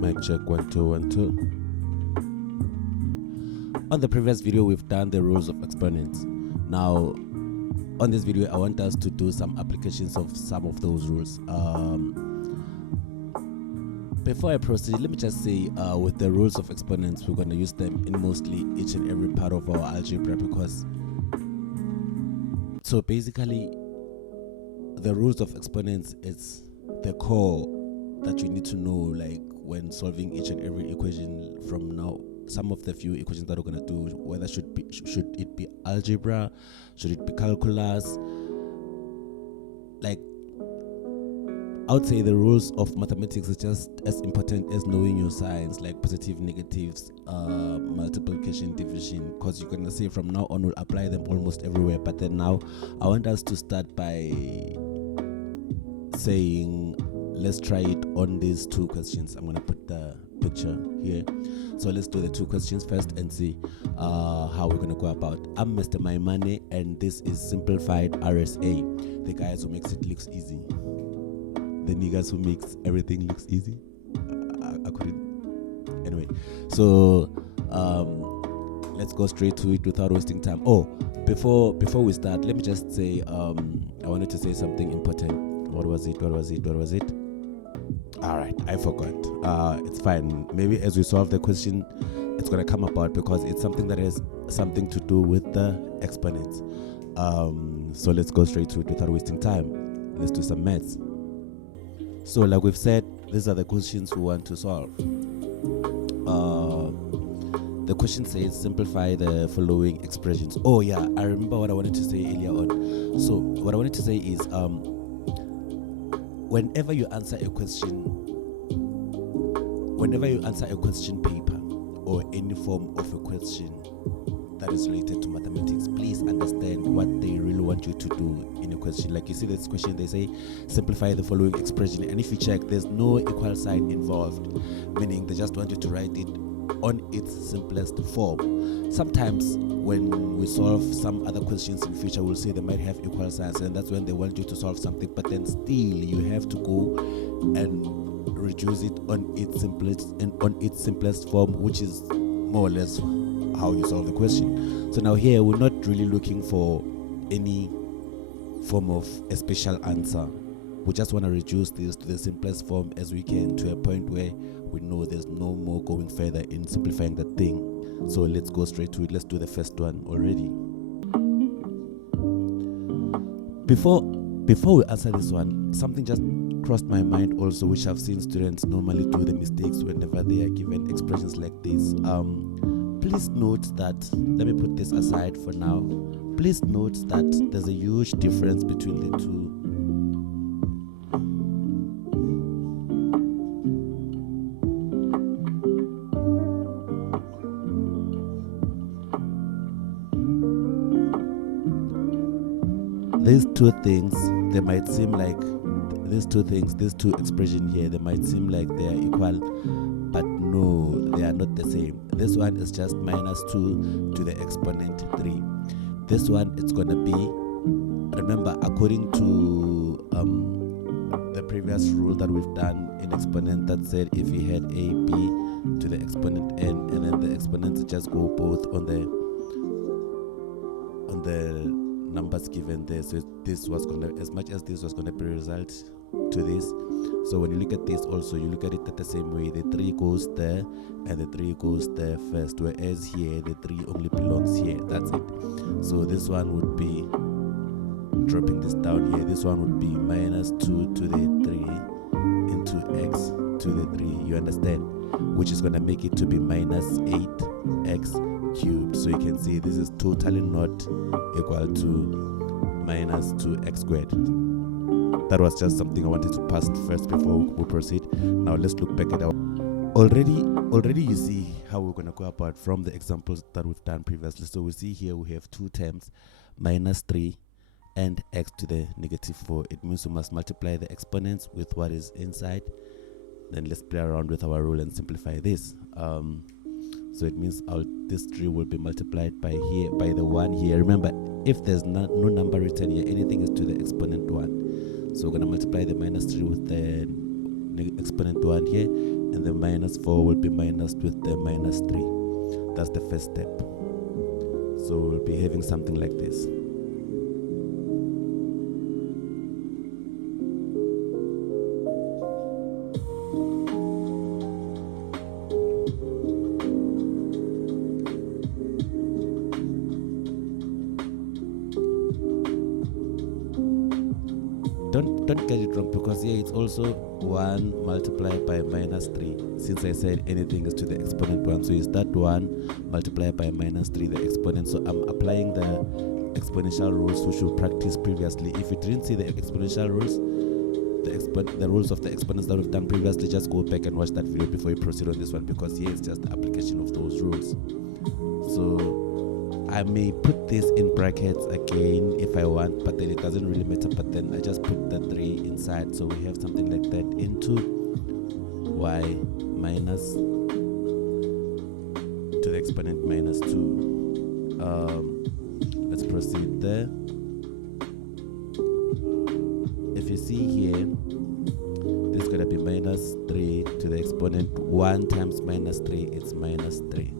Mic check 1 2 1 2. On the previous video, we've done the rules of exponents. Now, on this video, I want us to do some applications of some of those rules. Before I proceed, let me just say, with the rules of exponents, we're going to use them in mostly each and every part of our algebra, because so basically the rules of exponents is the core that you need to know, like when solving each and every equation from now. Some of the few equations that we're going to do, whether should it be algebra, should it be calculus, like I would say the rules of mathematics is just as important as knowing your signs, like positive, negatives, multiplication, division, because you're going to see from now on we'll apply them almost everywhere. But then now I want us to start by saying, let's try it on these two questions. I'm going to put the picture here. So let's do the two questions first and see how we're going to go about. I'm Mr. Maimane, and this is simplified RSA, the guys who makes it looks easy. The niggas who makes everything looks easy. I couldn't. Anyway, so let's go straight to it without wasting time. Oh, before we start, let me just say I wanted to say something important. What was it? All right, I forgot. It's fine. Maybe as we solve the question, it's gonna come about, because it's something that has something to do with the exponents. So let's go straight to it without wasting time. Let's do some maths. So like we've said, these are the questions we want to solve. The question says simplify the following expressions. Oh yeah, I remember what I wanted to say earlier on. So what I wanted to say is whenever you answer a question paper or any form of a question that is related to mathematics, please understand what they really want you to do in a question. Like you see this question, they say simplify the following expression, and if you check, there's no equal sign involved, meaning they just want you to write it on its simplest form. Sometimes when we solve some other questions in future, we'll say they might have equal signs, and that's when they want you to solve something, but then still you have to go and reduce it on its simplest form, which is more or less how you solve the question. So now here we're not really looking for any form of a special answer. We just want to reduce this to the simplest form as we can, to a point where we know there's no more going further in simplifying that thing. So let's go straight to it. Let's do the first one already. Before we answer this one, something just crossed my mind also, which I've seen students normally do the mistakes whenever they are given expressions like this. Please note that, let me put this aside for now. Please note that there's a huge difference between the two. These two things, they might seem like these two expressions here, they might seem like they are equal, but no, they are not the same. This one is just minus 2 to the exponent 3. This one, it's going to be, remember, according to the previous rule that we've done in exponent, that said if you had a b to the exponent n, and then the exponents just go both on the numbers given there. So this was going to, as much as this was going to be a result to this, so when you look at this also, you look at it the same way. The 3 goes there and the 3 goes there first, whereas here the 3 only belongs here. That's it. So this one would be, dropping this down here, this one would be minus 2 to the 3 into x to the 3, you understand, which is going to make it to be minus 8x cubed. So you can see this is totally not equal to minus 2x squared. That was just something I wanted to pass first before we proceed. Now let's look back at our already you see how we're going to go about from the examples that we've done previously. So we see here we have two terms, minus 3 and x to the negative 4. It means we must multiply the exponents with what is inside. Then let's play around with our rule and simplify this. So it means this 3 will be multiplied by the 1 here. Remember, if there's no number written here, anything is to the exponent 1. So we're going to multiply the minus 3 with the exponent 1 here, and the minus 4 will be minus with the minus 3. That's the first step. So we'll be having something like this. Don't get it wrong, because here it's also 1 multiplied by minus 3, since I said anything is to the exponent 1. So you start 1 multiplied by minus 3, the exponent. So I'm applying the exponential rules which we practiced previously. If you didn't see the exponential rules, the rules of the exponents that we've done previously, just go back and watch that video before you proceed on this one, because here it's just the application of those rules. So I may put this in brackets again if I want, but then it doesn't really matter. But then I just put the 3 inside, so we have something like that, into y minus to the exponent minus 2. Let's proceed there. If you see here, this is going to be minus 3 to the exponent 1 times minus 3, it's minus 3,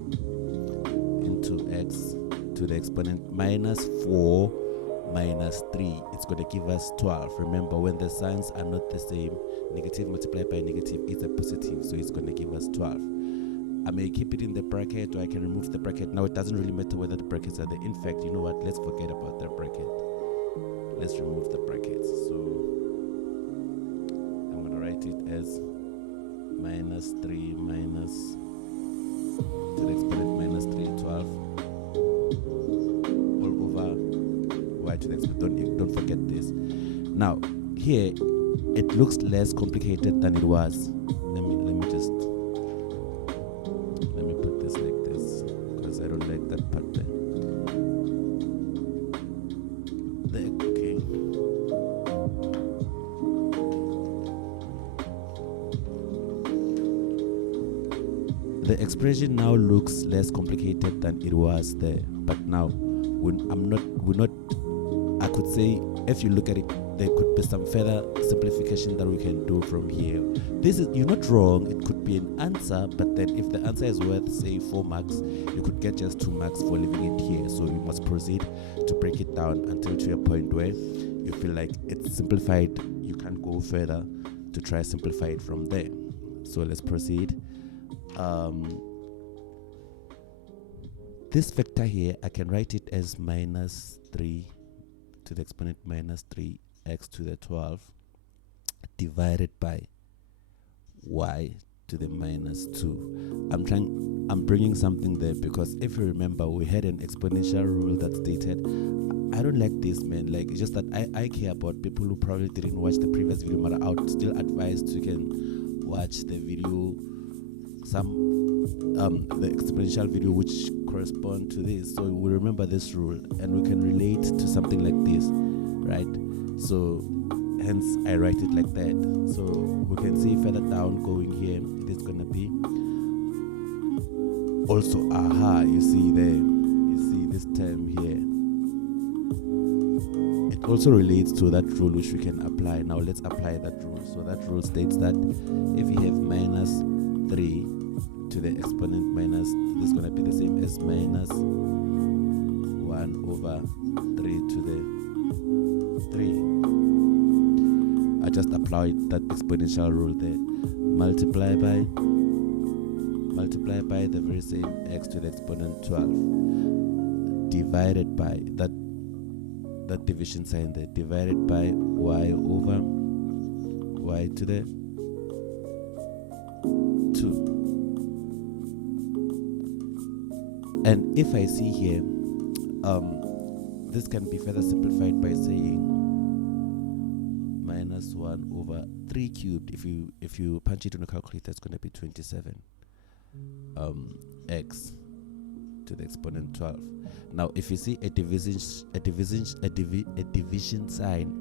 into x to the exponent minus 4 minus 3, it's going to give us 12. Remember, when the signs are not the same, negative multiplied by negative is a positive, so it's going to give us 12. I may keep it in the bracket, or I can remove the bracket. Now it doesn't really matter whether the brackets are there. In fact, you know what, let's forget about the bracket. Let's remove the brackets. So I'm going to write it as minus 3 minus to the exponent minus 3, 12 to the exponent. Don't forget this. Now here it looks less complicated than it was. Let me put this like this, because I don't like that part there. Okay. The expression now looks less complicated than it was there, but now I could say, if you look at it, there could be some further simplification that we can do from here. You're not wrong, it could be an answer, but then if the answer is worth, say, 4 marks, you could get just 2 marks for leaving it here. So you must proceed to break it down until to a point where you feel like it's simplified. You can't go further to try simplify it from there. So let's proceed. This vector here, I can write it as minus 3 to the exponent minus 3x to the 12 divided by y to the minus 2. I'm bringing something there, because if you remember, we had an exponential rule that stated, I don't like this, man, like, it's just that I care about people who probably didn't watch the previous video, but I would still advise you can watch the video, the exponential video which correspond to this, so we remember this rule and we can relate to something like this, right? So hence I write it like that. So we can see further down going here, it is gonna be also you see there, you see this term here, it also relates to that rule which we can apply. Now let's apply that rule. So that rule states that if you have minus 3 to the exponent minus, this is going to be the same as minus 1 over 3 to the 3. I just applied that exponential rule there. Multiply by the very same x to the exponent 12 divided by that division sign there, divided by y over y to the 2. And if I see here, this can be further simplified by saying minus 1 over 3 cubed. If you punch it on a calculator, it's going to be 27 x to the exponent 12. Now if you see a division sign,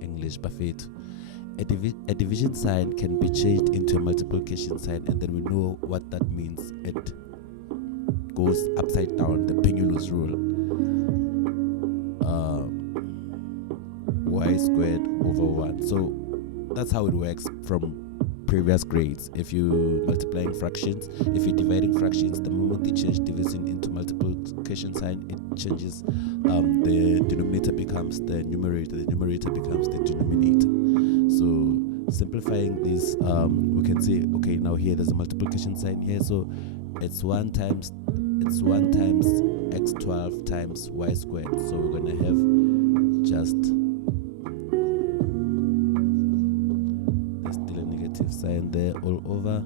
English buffet, a division sign can be changed into a multiplication sign, and then we know what that means. goes upside down, the Penguilus rule. Y squared over 1. So that's how it works from previous grades. If you multiplying fractions, if you're dividing fractions, the moment you change division into multiplication sign, it changes. The denominator becomes the numerator becomes the denominator. So simplifying this, we can say, okay, now here there's a multiplication sign here, so it's 1 times x12 times y squared. So we're gonna have just, there's still a negative sign there, all over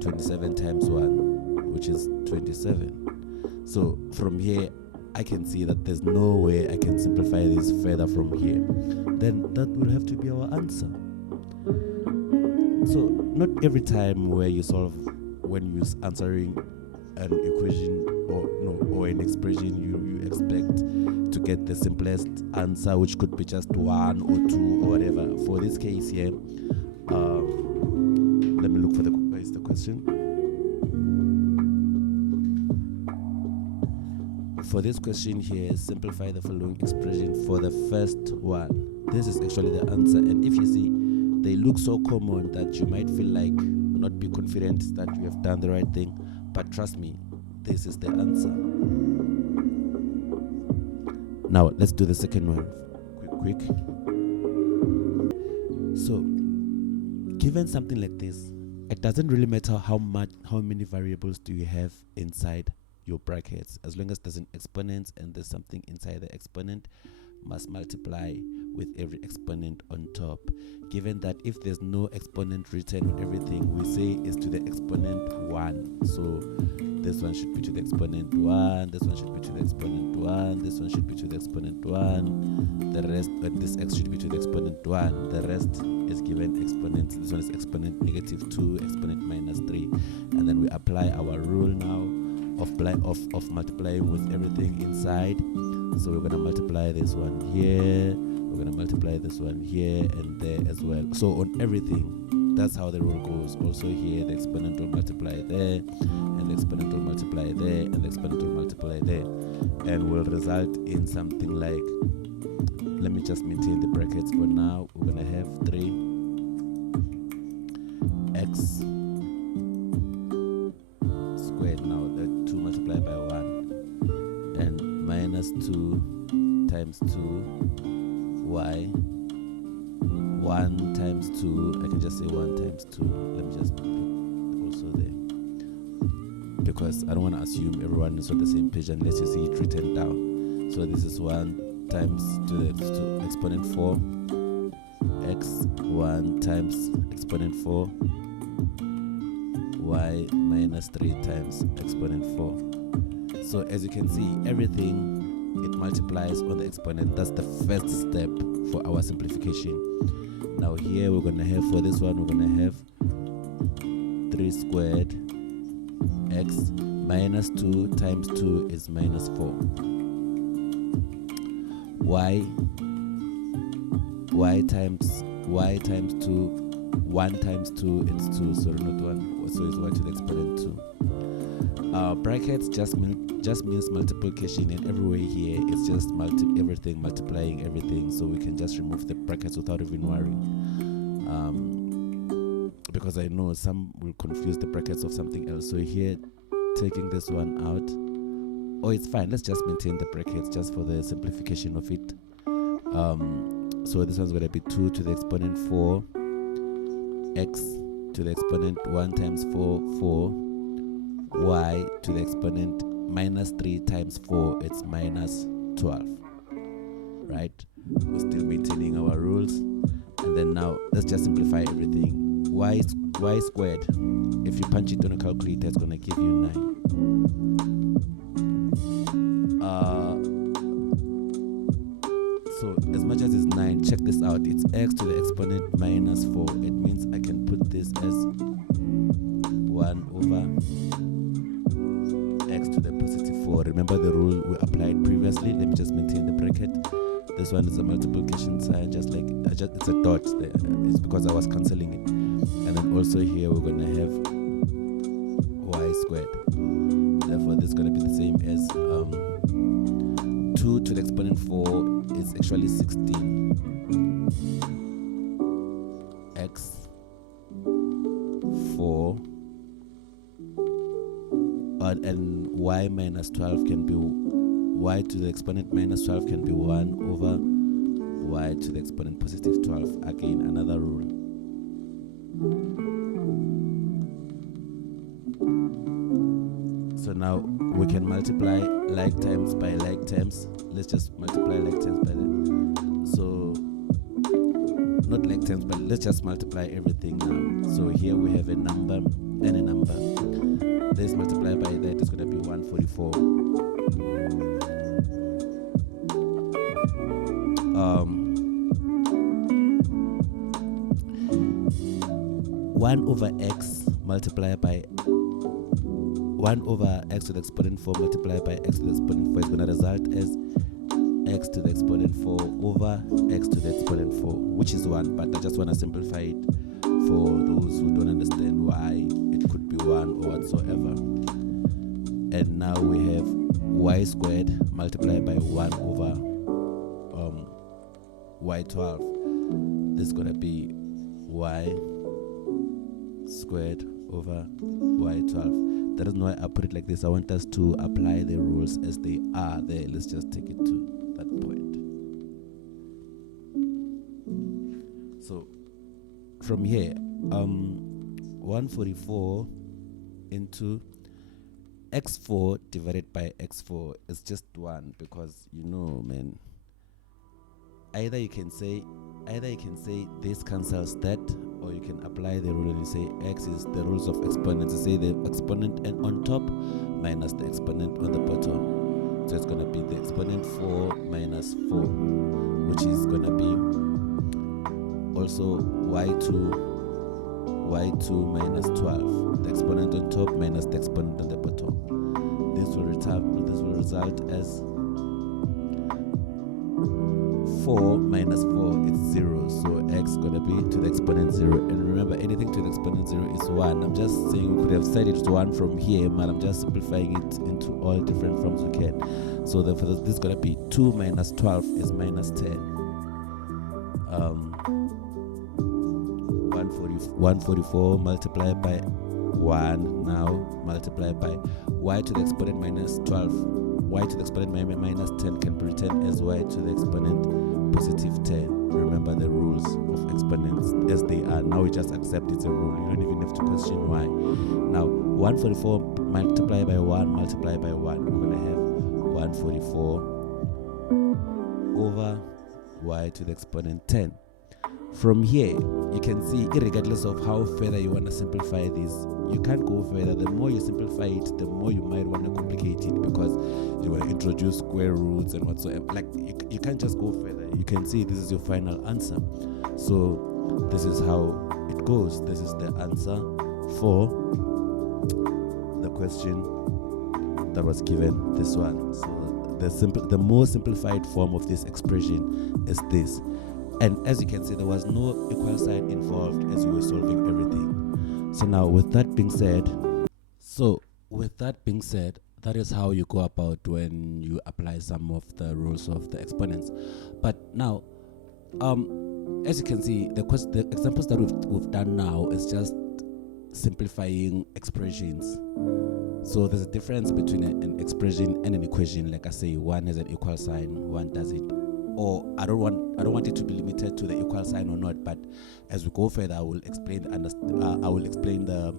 27 times 1, which is 27. So from here I can see that there's no way I can simplify this further from here. Then that will have to be our answer. So not every time where you solve, when you're answering an equation or an expression, you expect to get the simplest answer, which could be just 1 or 2 or whatever. For this case here, let me look for where is the question. For this question here, simplify the following expression for the first one. This is actually the answer, and if you see, they look so common that you might feel like not be confident that you have done the right thing, but trust me, this is the answer. Now let's do the second one quick. So given something like this, it doesn't really matter how many variables do you have inside your brackets, as long as there's an exponent and there's something inside the exponent, must multiply with every exponent on top. Given that if there's no exponent written on everything, we say is to the exponent 1. So this one should be to the exponent 1, this one should be to the exponent 1, this one should be to the exponent 1, the rest, this x should be to the exponent 1, the rest is given exponents. This one is exponent -2, exponent -3, and then we apply our rule now of multiplying with everything inside. So we're going to multiply this one here, we're going to multiply this one here and there as well. So on everything, that's how the rule goes. Also here, the exponent will multiply there, and the exponent will multiply there, and the exponent will multiply there, and will result in something like, let me just maintain the brackets for now. We're going to have 3x squared. Now the 2 multiplied by 1, and -2 times 2y, 1 times 2, I can just say 1 times 2, let me just put also there, because I don't want to assume everyone is on the same page unless you see it written down. So this is 1 times to exponent 4, x, 1 times exponent 4, y -3 times exponent 4. So as you can see, everything, it multiplies on the exponent. That's the first step for our simplification. Now here we're going to have, for this one, we're going to have 3 squared x -2 times 2 is -4. y times 2, 1 times 2, it's 2, sorry, not 1, so it's y to the exponent 2. Brackets just means multiplication, and everywhere here it's just everything multiplying everything, so we can just remove the brackets without even worrying, because I know some will confuse the brackets of something else. So here, taking this one out, it's fine, let's just maintain the brackets just for the simplification of it. So this one's going to be 2 to the exponent 4, x to the exponent 1 times 4, 4, y to the exponent -3 times 4, it's -12, right? We're still maintaining our rules. And then now let's just simplify everything. Y squared, if you punch it on a calculator, it's going to give you 9. So as much as it's 9, check this out, it's x to the exponent -4. It means I can put this as 1 over x to the +4. Remember the rule we applied previously. Let me just maintain the bracket. This one is a multiplication sign, just like it's a dot there. It's because I was cancelling it. And then also here we're going to have y squared. The therefore this is going to be the same as 2 to the exponent 4 is actually 16 x 4 and y minus 12 can be y to the exponent minus 12 can be 1 over y to the exponent positive 12. Again, another rule. So now we can multiply like terms by like terms. Let's just multiply like terms by like. So not like terms, but let's just multiply everything now. So here we have a number and a number. This multiplied by that is going to be 144. 1 over x multiplied by 1 over x to the exponent 4 multiplied by x to the exponent 4 is going to result as x to the exponent 4 over x to the exponent 4, which is 1, but I just want to simplify it for those who don't understand why it could be 1 or whatsoever. And now we have y squared multiplied by 1 over y12. This is going to be y squared over y12. The reason why I put it like this, I want us to apply the rules as they are there. Let's just take it to that point. So from here, 144 into x4 divided by x4 is just 1, because man, either you can say this cancels that, or you can apply the rule and you say x is the rules of exponents. You say the exponent and on top minus the exponent on the bottom. So it's going to be the exponent 4 minus 4, which is going to be also y2 minus 12. The exponent on top minus the exponent on the bottom. This will result as 4 minus 4 is 0, so x is going to be to the exponent 0. And remember, anything to the exponent 0 is 1. I'm just saying we could have said it's 1 from here, but I'm just simplifying it into all different forms we can. So therefore this is going to be 2 minus 12 is minus 10. 144 multiplied by 1 now multiplied by y to the exponent minus 12. Y to the exponent minus 10 can be written as y to the exponent positive 10. Remember the rules of exponents as they are. Now we just accept it's a rule. You don't even have to question why. Now 144 multiplied by 1 multiplied by 1. We're going to have 144 over y to the exponent 10. From here, you can see, regardless of how further you want to simplify this, you can't go further. The more you simplify it, the more you might want to complicate it, because you want to introduce square roots and whatsoever. Like, you can't just go further. You can see this is your final answer. So this is how it goes. This is the answer for the question that was given, this one. So the more simplified form of this expression is this. And as you can see, there was no equal sign involved as we were solving everything. So now with that being said, that is how you go about when you apply some of the rules of the exponents. But now, as you can see, the examples that we've done now is just simplifying expressions. So there's a difference between an expression and an equation. Like I say, one has an equal sign, one doesn't. Or I don't want it to be limited to the equal sign or not, but as we go further, I will explain the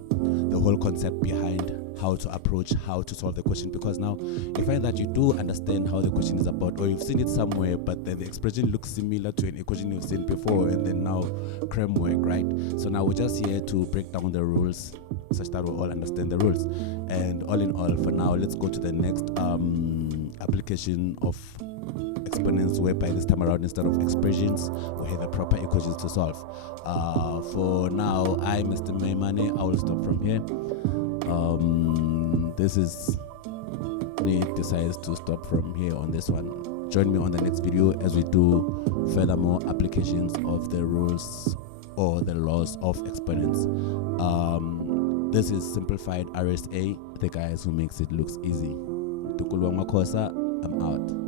whole concept behind how to approach, how to solve the question. Because now you find that you do understand how the question is about, or you've seen it somewhere, but then the expression looks similar to an equation you've seen before, and then now cram work, right? So now we're just here to break down the rules such that we all understand the rules. And all in all, for now, let's go to the next application of exponents, whereby this time around, instead of expressions, we have a proper equations to solve. For now, I'm Mr. Maimane. I will stop from here. This is me decides to stop from here on this one. Join me on the next video as we do furthermore applications of the rules or the laws of exponents. This is simplified RSA, the guys who makes it looks easy. Tukulwa Makosa, I'm out.